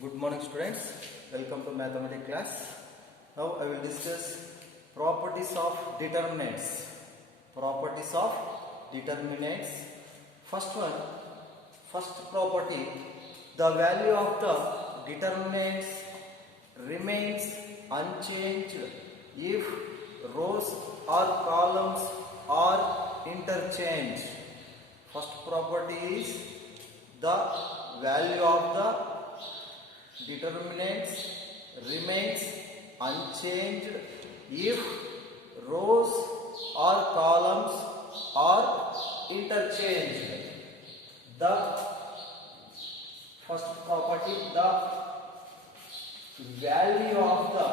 Good morning students, welcome to mathematics class. Now I will discuss properties of determinants. Properties of determinants. First one, first property, the value of the determinants remains unchanged if rows or columns are interchanged. First property is the value of the determinants remains unchanged if rows or columns are interchanged. The first property, the value of the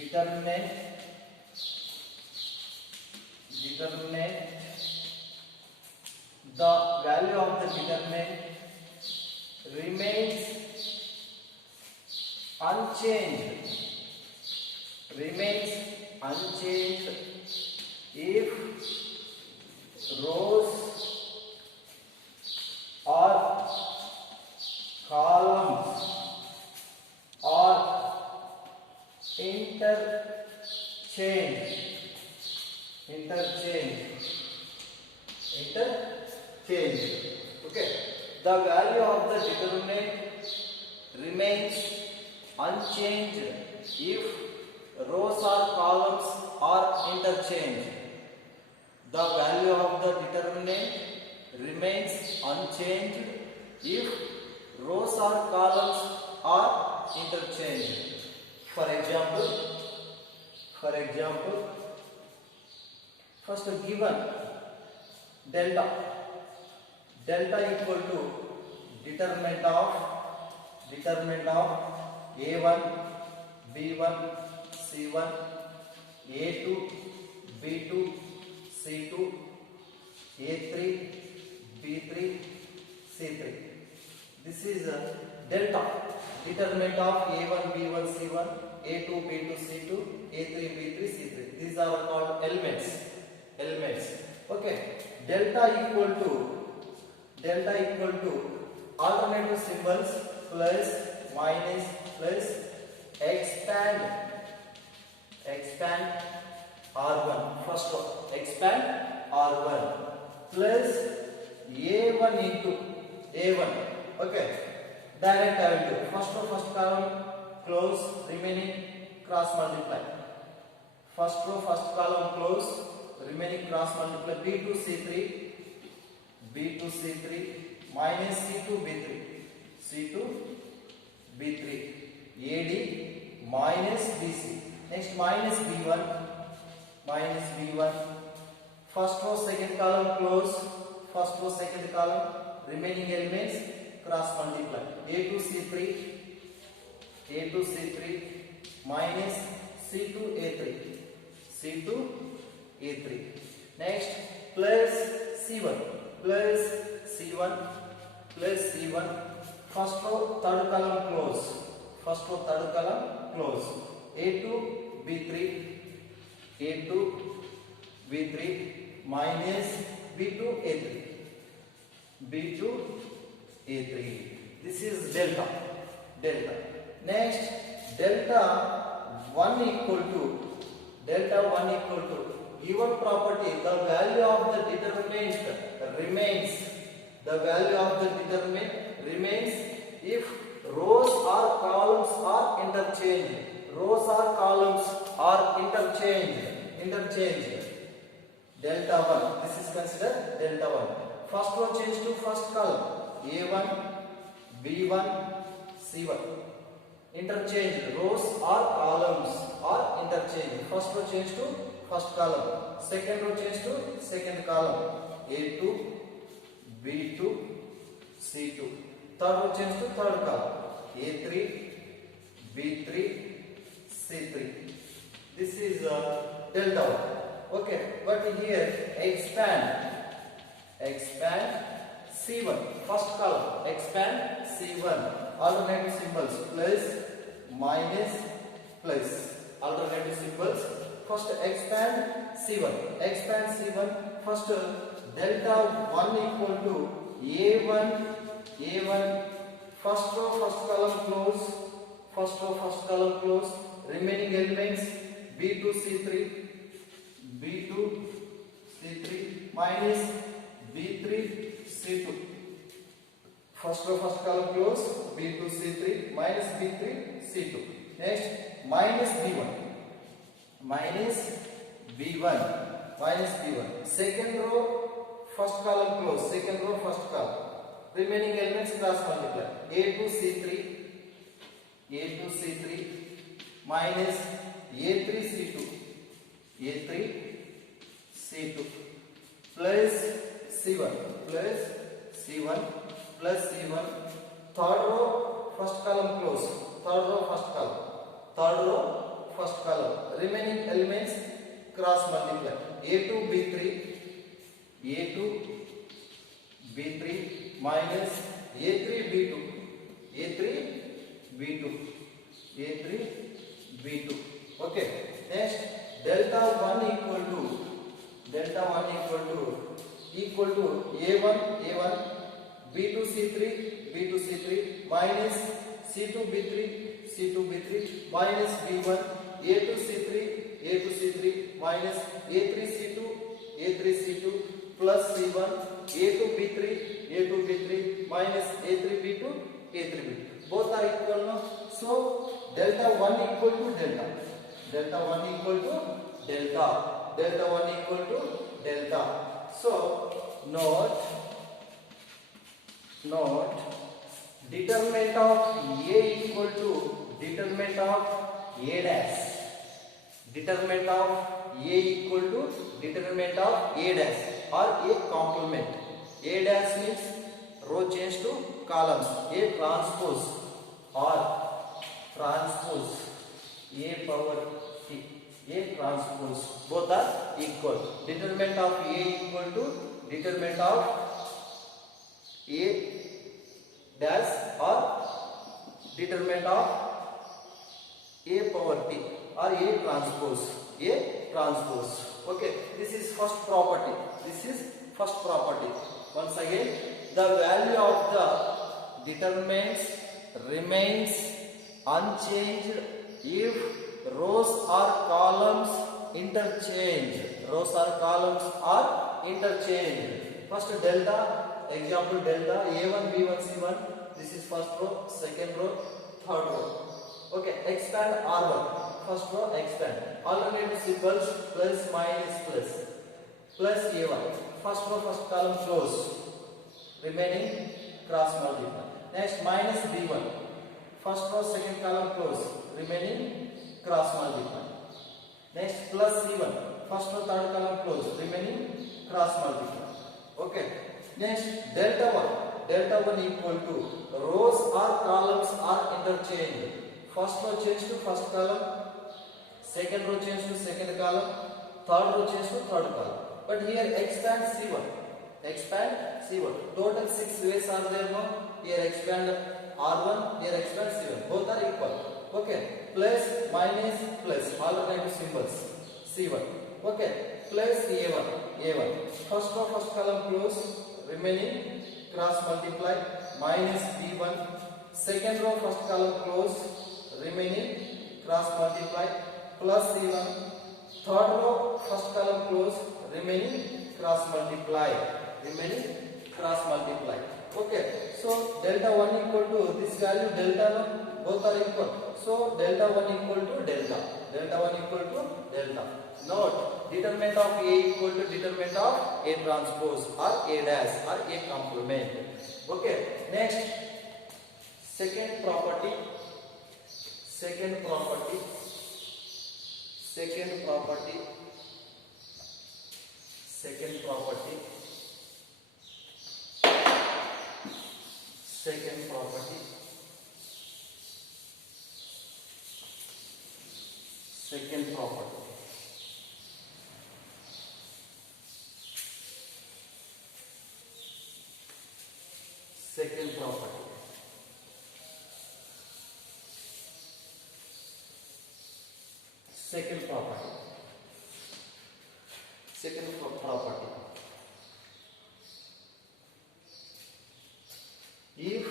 determinant the value of the determinant remains unchanged if rows or columns are interchanged. Okay, the value of the determinant remains unchanged if rows or columns are interchanged. The value of the determinant remains unchanged if rows or columns are interchanged. For example, first given delta equal to determinant of a1, b1, c1, a2, b2, c2, a3, b3, c3. This is a delta, determinant of a1, b1, c1, a2, b2, c2, a3, b3, c3. These are called elements. Okay, delta equal to alternative symbols plus, minus, plus, expand r1. First one, expand r1 plus a1 into a1. Okay, direct I will do. First row, first column, close, remaining cross multiply. First row, first column, close, remaining cross multiply. b2 c3 minus c2 b3 ad minus bc. Next minus b1 first row second column close, first row second column, remaining elements cross multiply. a2 c3 minus c2 a3. Next plus c1 first row third column close, a2 b3 minus b2 a3. This is delta. Next delta 1 equal to given property, the value of the determinant remains if rows or columns are interchanged. Delta 1, this is considered delta 1. First row change to first column, a1, b1, c1. Interchanged, rows or columns are interchanged. First row change to first column, second row change to second column, a2, b2, c2. Third row change to third column, a3, b3, c3. This is delta 1. Okay, but here expand c1, first column, expand c1, alternative symbols plus, minus, plus, alternative symbols. First expand c1, first delta 1 equal to a1 first row first column close, first row first column close, remaining elements b2 c3, b2 c3 minus b3 c2. First row first column close, b2 c3 minus b3 c2. Next minus b1, minus b1, minus b1. Second row first column close, second row first column. Remaining elements cross multiply. a2 c3, a2 c3 minus a3 c2, a3 c2 plus c1, plus c1 plus c1. Third row first column close, third row first column, third row first column. Remaining elements cross multiply. a2 b3, a2 b3 minus a3 b2, a3 b2, a3 b2. Okay. Next delta 1 equal to a1 a1 b2 c3 b2 c3 minus c2 b3 c2 b3 minus b1 a2 c3 a2 c3 minus a3 c2 a3 c2 plus c1 a2 b3 a2 b3 minus a3 b2 a3 b2. Both are equal now. So delta 1 equal to delta, delta 1 equal to delta, delta 1 equal to delta. So note determinant of a equal to determinant of a dash, determinant of a equal to determinant of a dash or a complement. A dash means row change to columns, a transpose or transpose, a power t, a transpose. Both are equal. Determinant of a equal to determinant of a dash or determinant of a power t or a transpose, a transpose. Okay, this is first property, this is first property. Once again, the value of the determinants remains unchanged if rows or columns interchange, rows or columns are interchanged. First delta, example delta a1 b1 c1, this is first row, second row, third row. Okay, expand r1, first row expand, alternative symbols plus minus plus, plus a1, first row first column close, remaining cross multiply. Next minus b1, first row second column close, remaining cross multiply. Next plus c1, first row third column close, remaining cross multiply. Okay. Next delta 1 equal to rows or columns are interchanged. First row change to first column, second row change to second column, third row change to third column. But here expand c1, expand c1. Total 6 ways are there now. Here expand r1, here expand c1. Both are equal. Okay. Plus minus plus, alternative symbols c1. Okay. Plus a1. First row first column close, remaining cross multiply, minus b1, second row first column close, remaining cross multiply, plus c1, third row first column close, remaining cross multiply, Okay, so delta 1 equal to this value delta no, both are equal. So delta 1 equal to delta, delta 1 equal to delta. Note determinant of a equal to determinant of a transpose or a dash or a complement. Okay, next second property, second property, second property, second property, second property, second property. Second property. Second property. Second property. If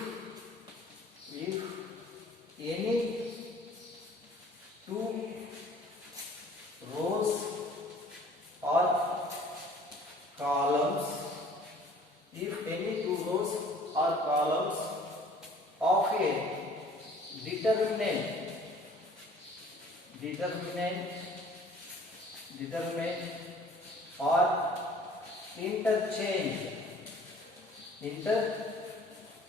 columns of a determinant or interchange, then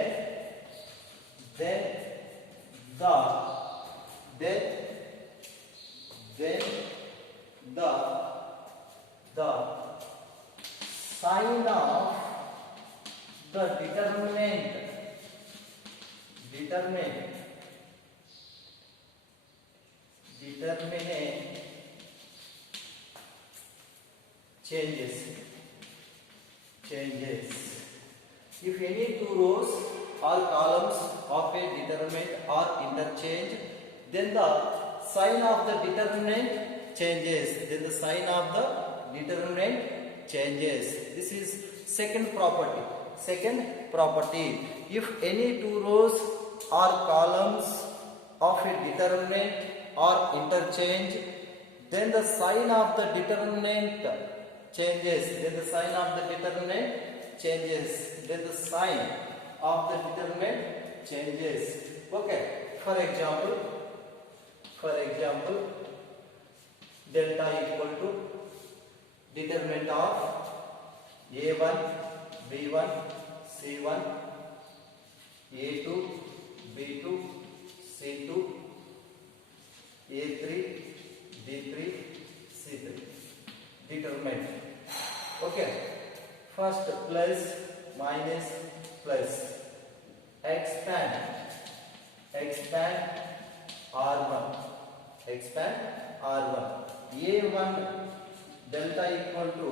the sign of the determinant changes. If any two rows or columns of a determinant are interchanged, then the sign of the determinant changes. This is second property. If any two rows or columns of a determinant are interchanged, then the sign of the determinant changes. Okay. For example, delta equal to determinant of A1, B1, C1, A2, B2, C2, A3, B3, C3. Determinant. Okay. First plus, minus, plus. Expand R1. A1 delta equal to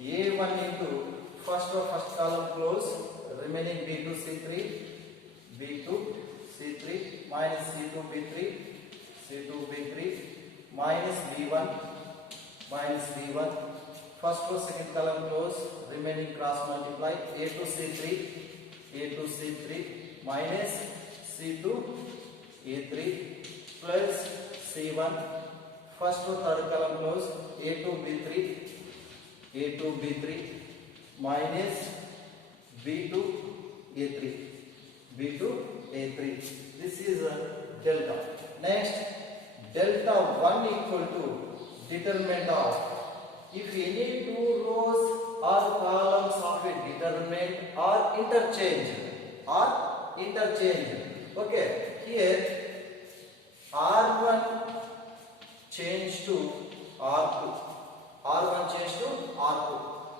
A1 into first column close, remaining B2 C3, minus C2 B3, minus B1, first row second column close, remaining cross multiply, A2 C3, minus C2 A3, plus C1, first row third column close, A2 B3, minus B2 A3. This is a delta. Next, delta 1 equal to determinant of, if any two rows or columns of a determinant are interchanged. Okay, here R1 change to R2.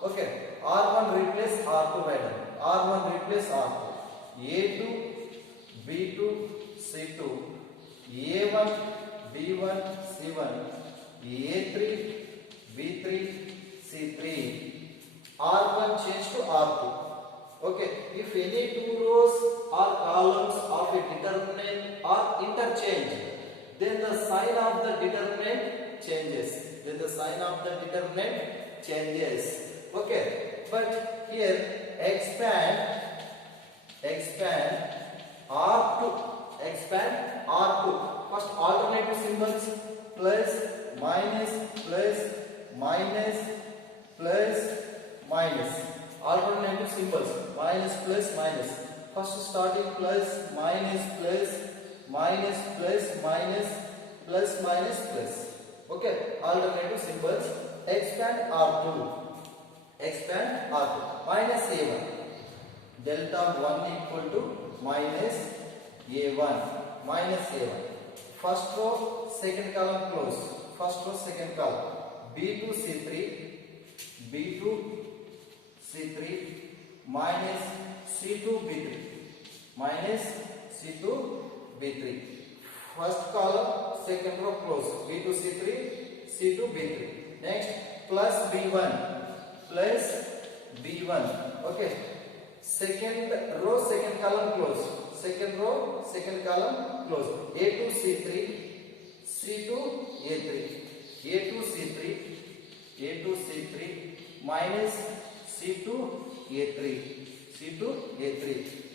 Okay, R1 replace R2 right. A2, B2, C2, A1, B1, C1, A3, B3, C3. R1 change to R2. Okay, if any two rows or columns of a determinant are interchanged, then the sign of the determinant changes. Okay, but here expand R2. First alternative symbols, plus, minus. Alternative symbols, minus, plus, minus. First starting plus, minus, plus, plus. Okay, alternative symbols. Expand R2. Minus A1. Delta 1 equal to minus A1. First row, second column close. B2 C3, minus C2 B3. First column, second row close. B2 C2 B3. Next, plus B1. Okay. Second row, second column close. A2 C3, C2 A3, minus C2 A3.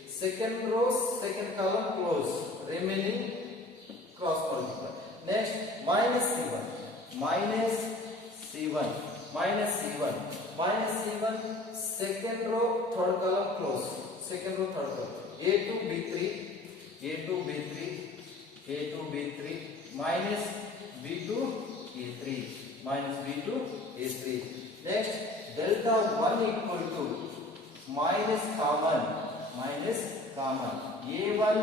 Second row, second column close, remaining cross multiply. Next, minus C1. minus C1, second row, third column close. Second row, third column. A2 B3, A2 B3, A2 B3 minus B2 A3, minus B2 A3. Next, delta 1 equal to minus common, A1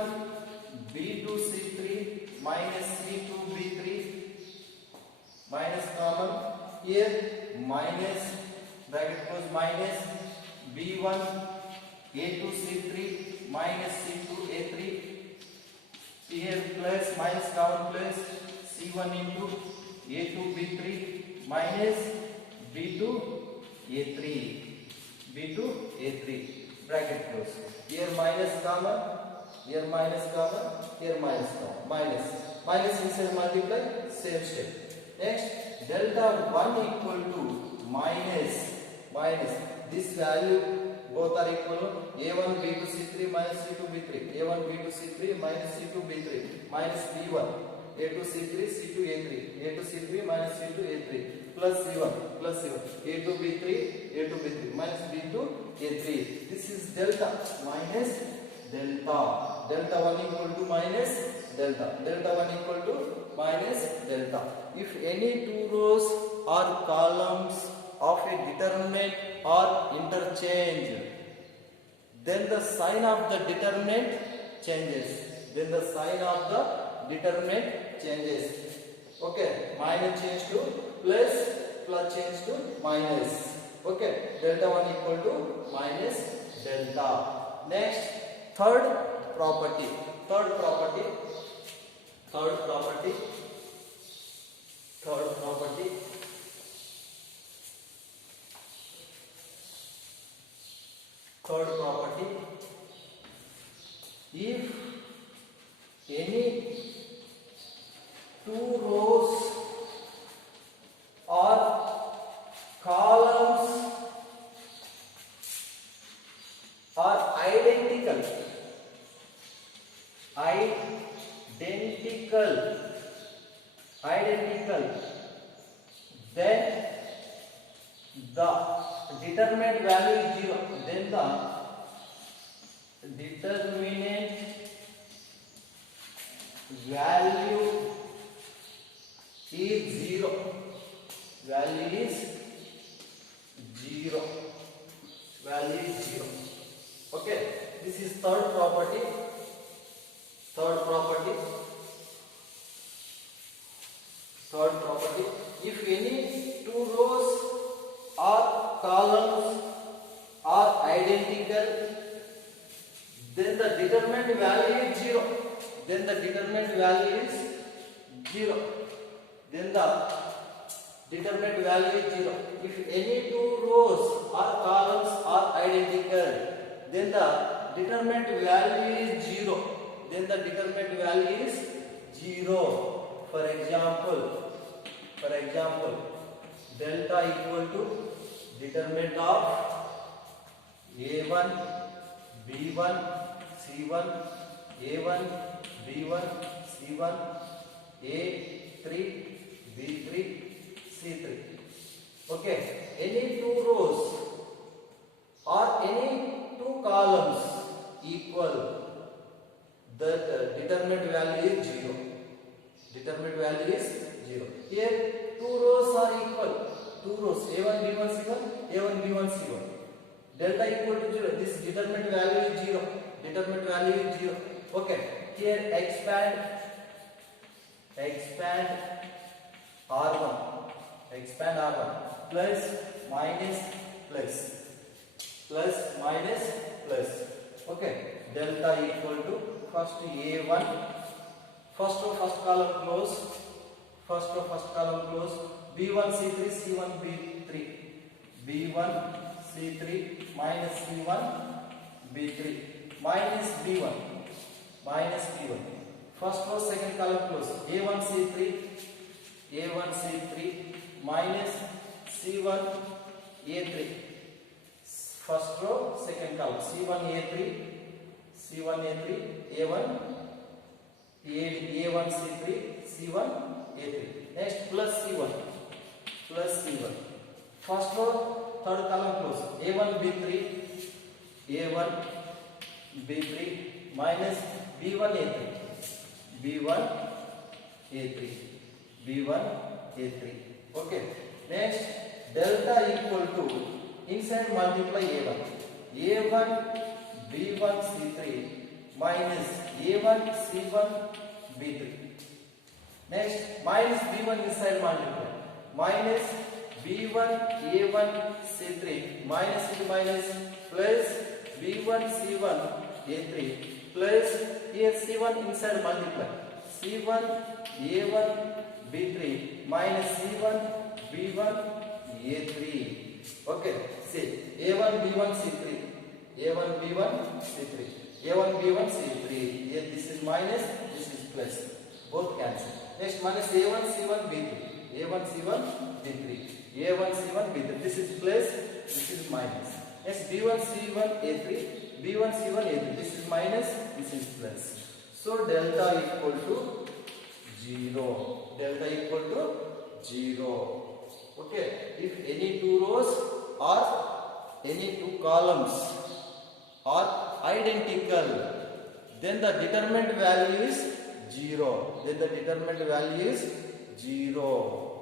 B2 C3 minus C2 B3 minus common. Here minus, bracket close, minus B1 A2 C3 minus C2 A3. Here plus, minus common, plus C1 into A2 B3 minus B2 A3, B2 A3, bracket close. Here minus common, here minus common, here minus common, minus inside multiply, same step. Next, delta 1 equal to minus, this value both are equal. A1 B2 C3 minus C2 B3, A1 B2 C3 minus C2 B3 minus B1 A2 C3 C2 A3, A2 C3 minus C2 A3 plus C1, A2 B3 minus B2 A3. This is delta minus delta. Delta 1 equal to minus delta. Delta 1 equal to minus delta. If any two rows or columns of a determinant are interchanged, then the sign of the determinant changes. Okay, minus change to plus, plus change to minus. Okay, delta 1 equal to minus delta. Next, third property. If any two rows or columns are identical, then the determinant value is 0. Then the determinant value is 0. Okay, this is third property. If any two rows or columns are identical, then the determinant value is 0. Then the determinant value is 0. If any two rows or columns are identical, then the determinant value is 0. For example, delta equal to determinant of A1 B1 C1, A1 B1 C1, A3 B3 C3. Okay, any two rows or any two columns equal, the determinant value is 0. Here two rows are equal. A1 B1 C1, A1 B1 C1. Delta equal to 0. This determinant value is 0. Okay. Here expand R1. Plus minus. Okay. Delta equal to first A1. First row, first column close. B1 C3 C1 B3. B1 C3 minus C1 B3 minus B1. First row, second column close. A1 C3 minus C1 A3. First row, second column. C1 A3 A1 C3 C1 A3. Next plus C1. First row, third column close. A1 B3 A1 B3 minus B1 A3 B1 A3 B1 A3. Okay. Next, delta equal to inside multiply A1 A1 B1 C3 minus A1 C1 B3. Next, minus B1 inside multiply minus B1 A1 C3 minus into minus plus B1 C1 A3 plus here C1 inside multiply C1 A1 B3 minus C1 B1 A3. Okay, see A1 B1 C3 A1 B1 C3 A1 B1 C3. Here this is minus, this is plus, both cancel. Next, minus A1 C1 B3 A1 C1 B3 A1 C1 B3. This is plus, this is minus. Next, B1 C1 A3 B1 C1 A3. This is minus, this is plus. So delta equal to 0. Delta equal to 0. Okay. If any two rows or any two columns are identical, then the determinant value is 0. Then the determinant value is 0.